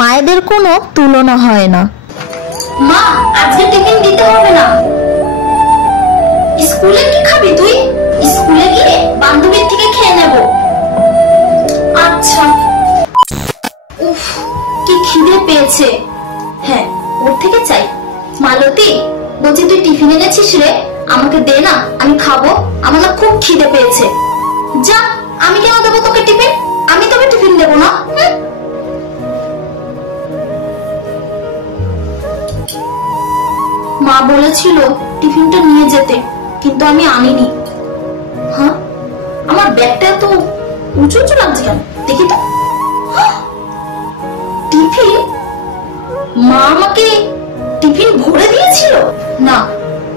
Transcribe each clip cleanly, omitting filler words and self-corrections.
মায়েদের কোনো তুলনা হয় না। মা, আজকে টিফিন দিতে হবে না। স্কুলে কি খাবি তুই? স্কুলে গিয়ে বান্ধবীর থেকে খেয়ে নেব। আচ্ছা। উফ, কি খিদে পেয়েছে। হ্যাঁ, ওর থেকে চাই। মালতী, বলছি তুই টিফিন এনেছিস রে? আমাকে দে না, আমি খাবো। আমার না খুব খিদে পেয়েছে। যা, আমি কেন দেবো তোকে টিফিন? আমি তোকে টিফিন দেবো না। মা বলেছিল টিফিনটা নিয়ে যেতে, কিন্তু আমি আনিনি। হ্যাঁ, আমার ব্যাগটা তো উঁচু উঁচু লাগছে কেন? দেখি তো। টিফিন? মা আমাকে টিফিন ভরে দিয়েছিল? না,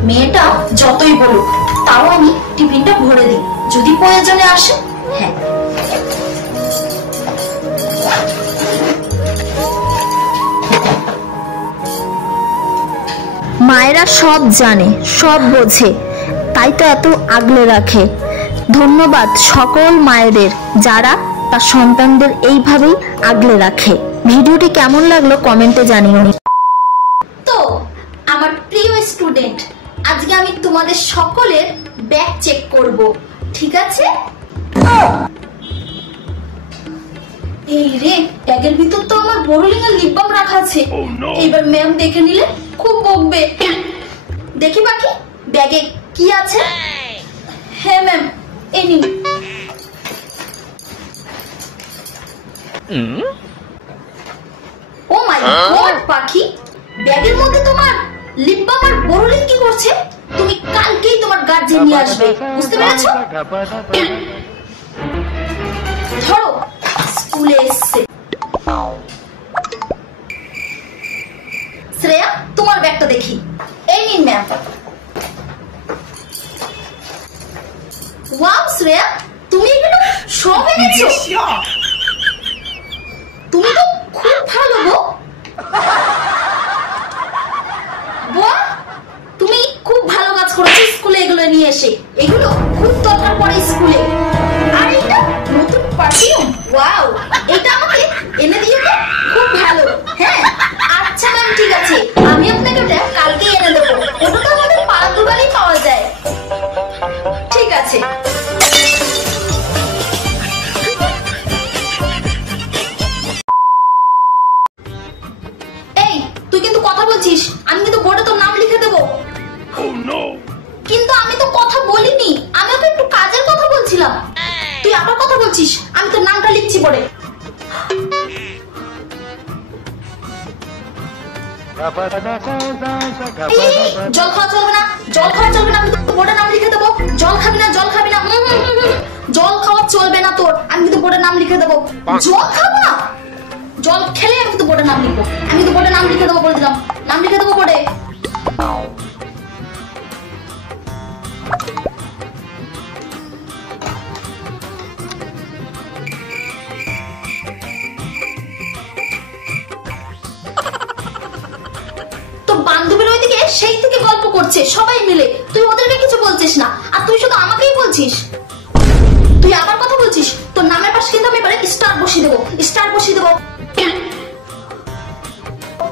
মেয়েটা যতই বলুক, তাও আমি টিফিনটা ভরে দিই, যদি প্রয়োজনে আসে। হ্যাঁ, মায়েরা সব জানে, সব বোঝে, তাই তো এত আগলে রাখে। ধন্যবাদ সকল মায়েদের যারা তার সন্তানদের এইভাবেই আগলে রাখে। ভিডিওটি কেমন লাগলো কমেন্টে জানিও। তো আমার প্রিয় স্টুডেন্ট, আজকে আমি তোমাদের সকলের ব্যাগ চেক করব, ঠিক আছে? এই রে, ব্যাগের ভিতর তো আমার বোরোলিং এর লিপ বাম রাখা আছে। এবার ম্যাম দেখে নিলে খুব বকবে। দেখি বাকি ব্যাগে কি আছে। হ্যাঁ ম্যাম, এই নিন। ও মাই গড পাখি, ব্যাগের মধ্যে তোমার লিপ বাম আর বোরোলিং কি করছে? তুমি কালকেই তোমার গার্জিয়ান নিয়ে আসবে, বুঝতে পেরেছো? ধরো, স্কুলে এসছে। শ্রেয়া, তোমার ব্যাগটা দেখি। এই নিন ম্যাম। ওয়াও শ্রেয়া, তুমি এগুলো সব এনেছো? তুমি তো খুব ভালো গো। বাহ, তুমি খুব ভালো কাজ করেছো স্কুলে এগুলো নিয়ে এসে। এগুলো খুব দরকার পড়ে স্কুলে। আর এটা নতুন পারফিউম, ওয়াও, এটা আমাকে এনে দিও তো, খুব ভালো। হ্যাঁ, আচ্ছা ম্যাম, ঠিক আছে, আমি আপনাকে ওটা কালকে এনে দেবো। ওটা তো আমাদের পাড়া দোকানেই পাওয়া যায়। ঠিক আছে। এই, তুই কিন্তু কথা বলছিস, আমি কিন্তু বোর্ডে তোর নাম লিখে দেবো। কিন্তু আমি তো কথা বলিনি, আমি তো একটু কাজের কথা বলছিলাম। তুই আবার কথা বলছিস, আমি তোর নামটা লিখছি বোর্ডে। জল খাওয়া চলবে না, জল খাওয়া চলবে না, আমি তোর বোর্ডে নাম লিখে দেবো। জল খাবি না, জল খাবি না। জল খাওয়া চলবে না তোর, আমি কিন্তু বোর্ডে নাম লিখে দেবো। জল খাবো না, জল খেলে আমি কিন্তু বোর্ডে নাম লিখবো। আমি কিন্তু বোর্ডে নাম লিখে দেবো, বলে দিলাম, নাম লিখে দেবো বোর্ডে। তো বান্ধবীর ওইদিকে সেই থেকে গল্প করছে সবাই মিলে, তুই ওদেরকে কিছু বলছিস না, আর তুই শুধু আমাকেই বলছিস। তুই আবার কথা বলছিস, তোর নামের পাশে কিন্তু আমি এবারে স্টার বসিয়ে দেবো, স্টার বসিয়ে দেবো,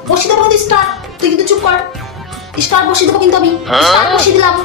বসিয়ে দেবো স্টার। তুই কিন্তু চুপ কর, স্টার বসিয়ে দেবো কিন্তু আমি। স্টার বসিয়ে দিলাম।